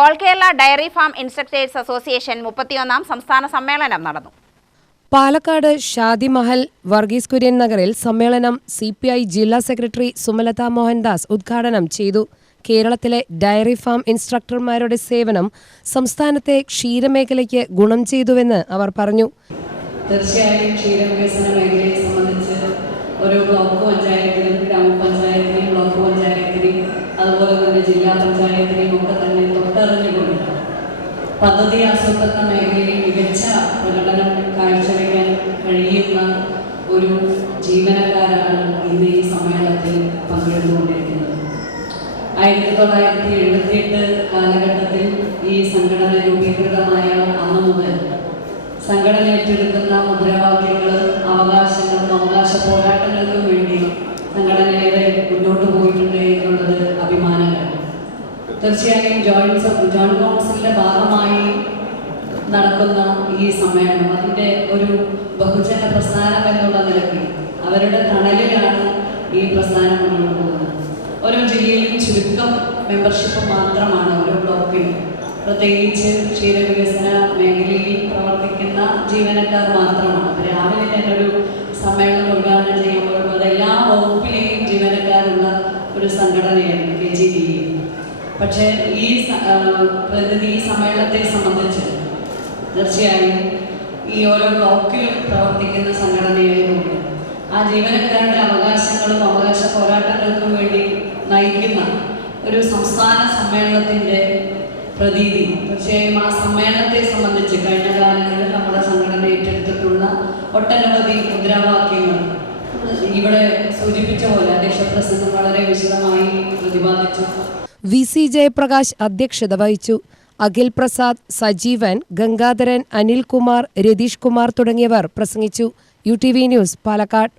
All Kerala dairy farm instructors association 31ാം സംസ്ഥാന സമ്മേളനം നടന്നു. പാലക്കാട് ഷാദി മഹൽ വർഗീസ് കുര്യൻ നഗറിൽ സമ്മേളനം CPI ജില്ലാ സെക്രട്ടറി സുമലത മോഹൻദാസ് ഉദ്ഘാടനം ചെയ്തു. കേരളത്തിലെ ഡയറി ഫാം ഇൻസ്ട്രക്ടർമാരുടെ സേവനം സംസ്ഥാനത്തെ ക്ഷീരമേഖലയ്ക്ക് ഗുണം ചെയ്തുവെന്ന് അവർ പറഞ്ഞു. തീർച്ചയായും ക്ഷീരവികസന മേഖലയെ സംബന്ധിച്ച് ഒരു ബ്ലോക്ക് പഞ്ചായത്തിനും ഗ്രാമപഞ്ചായത്തിനെയും ബ്ലോക്ക് പഞ്ചായത്തിനെയും അതുപോലെ തന്നെ ജില്ലാ പഞ്ചായത്തിനെയും ഒക്കെ തന്നെ തൊട്ടറിഞ്ഞുകൊണ്ട് പദ്ധതി ആസൂത്രണ മേഖലയിൽ മികച്ച പ്രകടനം കാഴ്ചവെക്കാൻ കഴിയുന്ന ഒരു ജീവനക്കാരാണ് ഇന്ന് ഈ സമ്മേളനത്തിൽ പങ്കെടുത്തുകൊണ്ടിരിക്കുന്നത്. 1978 കാലഘട്ടത്തിൽ ഈ സംഘടന രൂപീകൃതമായ അന്ന് മുതൽ സംഘടന ഏറ്റെടുക്കുന്ന മുദ്രാവാക്യങ്ങളും അവകാശങ്ങൾക്കും അവകാശ പോരാട്ടങ്ങൾക്കും വേണ്ടി സംഘടനയുടെ മുന്നോട്ട് പോയിട്ടുണ്ട് എന്നുള്ളത് അഭിമാനമാണ്. തീർച്ചയായും ജോൺ കൗൺസിലിന്റെ ഭാഗമായി നടക്കുന്ന ഈ സമ്മേളനം അതിൻ്റെ ഒരു ബഹുജന പ്രസ്ഥാനം എന്നുള്ള നിലയ്ക്ക് അവരുടെ തണലിലാണ് ഈ പ്രസ്ഥാനം മുന്നോട്ട് പോകുന്നത്. ഓരോ ജില്ലയിലും ചുരുക്കം മെമ്പർഷിപ്പ് മാത്രമാണ് ഓരോ ബ്ലോക്കിലും, പ്രത്യേകിച്ച് ക്ഷീരവികസന മേഖലയിൽ പ്രവർത്തിക്കുന്ന ജീവനക്കാർ മാത്രമാണ്. അത് രാവിലെ തന്നെ ഒരു സമ്മേളനം ഉദ്ഘാടനം ചെയ്യുമ്പോൾ അതെല്ലാ വകുപ്പിലെയും ജീവനക്കാരുള്ള ഒരു സംഘടനയായിരുന്നു KGDA. പക്ഷേ ഈ സമ്മേളനത്തെ സംബന്ധിച്ച് തീർച്ചയായും ഈ ഓരോ ബ്ലോക്കിലും പ്രവർത്തിക്കുന്ന സംഘടനയായതുകൊണ്ട് ആ ജീവനക്കാരുടെ അവകാശങ്ങളും അവകാശ പോരാട്ടങ്ങൾക്കും വേണ്ടി നയിക്കുന്ന ഒരു സംസ്ഥാന സമ്മേളനത്തിൻ്റെ പ്രതീതി തീർച്ചയായും ആ സമ്മേളനത്തെ സംബന്ധിച്ച് കഴിഞ്ഞ കാലങ്ങളിൽ നമ്മുടെ സംഘടന ഏറ്റെടുത്തിട്ടുള്ള ഒട്ടനവധി മുദ്രാവാക്യങ്ങൾ ഇവിടെ സൂചിപ്പിച്ച പോലെ അധ്യക്ഷ പ്രസംഗം വളരെ വിശദമായി പ്രതിപാദിച്ചു. VC ജയപ്രകാശ് അധ്യക്ഷത വഹിച്ചു. അഖിൽ പ്രസാദ്, സജീവൻ, ഗംഗാധരൻ, അനിൽകുമാർ, രതീഷ് കുമാർ തുടങ്ങിയവർ പ്രസംഗിച്ചു. UTV news, Palakkad.